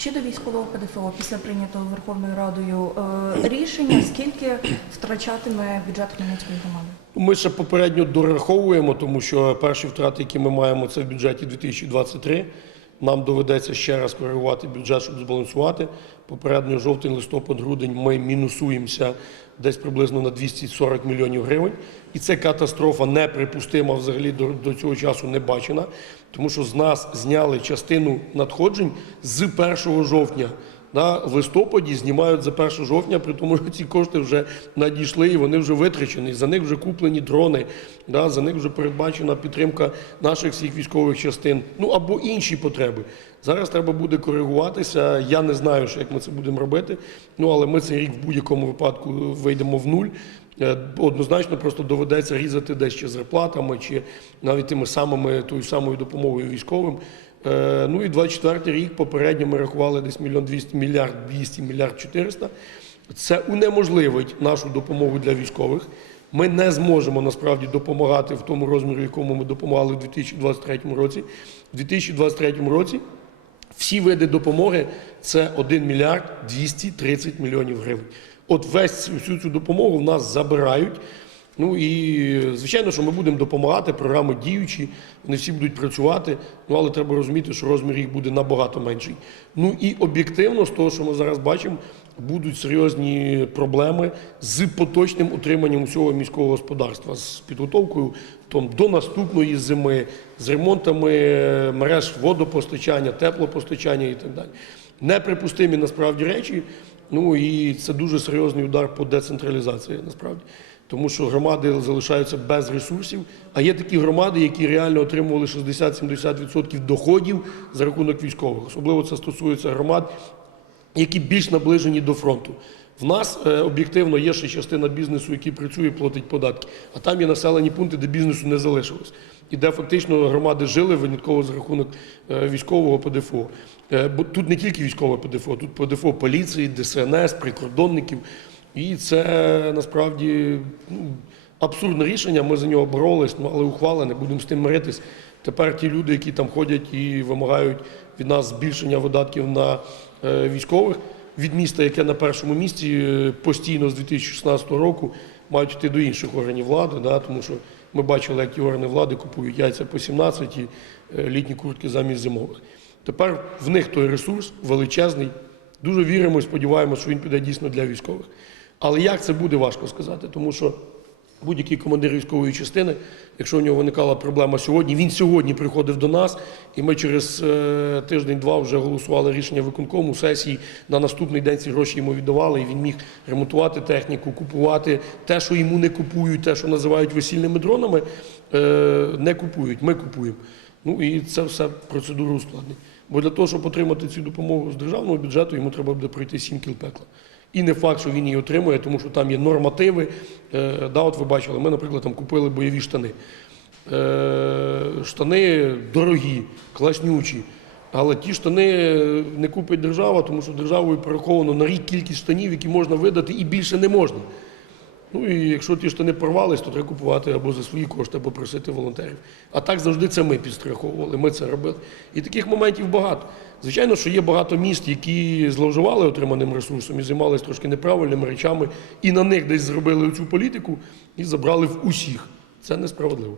Щодо військового ПДФО, після прийнятого Верховною Радою е, рішення, скільки втрачатиме бюджет Хмельницької громади? Ми ще попередньо дораховуємо, тому що перші втрати, які ми маємо, це в бюджеті 2023. Нам доведеться ще раз коригувати бюджет, щоб збалансувати. Попередньо жовтень, листопад, грудень ми мінусуємося десь приблизно на 240 мільйонів гривень. І це катастрофа неприпустима взагалі до, до цього часу не бачена, тому що з нас зняли частину надходжень з 1 жовтня. В листопаді знімають за 1 жовтня, при тому, що ці кошти вже надійшли і вони вже витрачені. За них вже куплені дрони, да, за них вже передбачена підтримка наших всіх військових частин, ну або інші потреби. Зараз треба буде коригуватися. Я не знаю, що як ми це будемо робити. Ну але ми цей рік в будь-якому випадку вийдемо в нуль. Е, Однозначно просто доведеться різати чи зарплатами, чи навіть тими самими тою самою допомогою військовим. Е, Ну і 24 рік попередньо ми рахували десь мільйон 200, мільярд 200, мільярд 400. Це унеможливить нашу допомогу для військових. Ми не зможемо насправді допомагати в тому розмірі, якому ми допомагали у 2023 році. У 2023 році всі види допомоги це 1 мільярд 230 мільйонів гривень. От весь всю цю допомогу в нас забирають. Ну і звичайно, що ми будемо допомагати, програми діючі, вони всі будуть працювати. Ну але треба розуміти, що розмір їх буде набагато менший. Ну і об'єктивно, з того, що ми зараз бачимо, будуть серйозні проблеми з поточним утриманням усього міського господарства, з підготовкою там, до наступної зими, з ремонтами е, мереж водопостачання, теплопостачання і так далі. Неприпустимі насправді речі. Ну і це дуже серйозний удар по децентралізації насправді. Тому що громади залишаються без ресурсів. А є такі громади, які реально отримували 60-70% доходів за рахунок військових. Особливо це стосується громад, які більш наближені до фронту. В нас е, об'єктивно є ще частина бізнесу, який працює, і платить податки. А там є населені пункти, де бізнесу не залишилось. І де фактично громади жили винятково за рахунок е, військового ПДФО. Е, Бо тут не тільки військове ПДФО, тут ПДФО поліції, ДСНС, прикордонників. І це насправді ну, абсурдне рішення. Ми за нього боролись, але ухвалене, будемо з тим миритись. Тепер ті люди, які там ходять і вимагають від нас збільшення видатків на військових від міста, яке на першому місці е, постійно з 2016 року, мають йти до інших органів влади, да, тому що ми бачили, як ті органи влади купують яйця по 17 і е, літні куртки замість зимових. Тепер в них той ресурс величезний. Дуже віримо і сподіваємося, що він піде дійсно для військових. Але як це буде, важко сказати, тому що будь-який командир військової частини, якщо у нього виникала проблема сьогодні, він сьогодні приходив до нас, і ми через е, тиждень-два вже голосували рішення виконкому сесії. На наступний день ці гроші йому віддавали, і він міг ремонтувати техніку, купувати те, що йому не купують, те, що називають весільними дронами, е, не купують. Ми купуємо. Ну і це все процедура ускладнить. Бо для того, щоб отримати цю допомогу з державного бюджету, йому треба буде пройти сім кіл пекла. І не факт, що він її отримує, тому що там є нормативи. Е, да, от ви бачили, ми, наприклад, там купили бойові штани. Е, штани дорогі, класнючі. Але ті штани не купить держава, тому що державою перераховано на рік кількість штанів, які можна видати, і більше не можна. Ну і якщо ті штани порвались, то треба купувати або за свої кошти, або просити волонтерів. А так завжди це ми підстраховували, ми це робили. І таких моментів багато. Звичайно, що є багато міст, які зловживали отриманим ресурсом і займалися трошки неправильними речами, і на них десь зробили цю політику і забрали в усіх. Це несправедливо.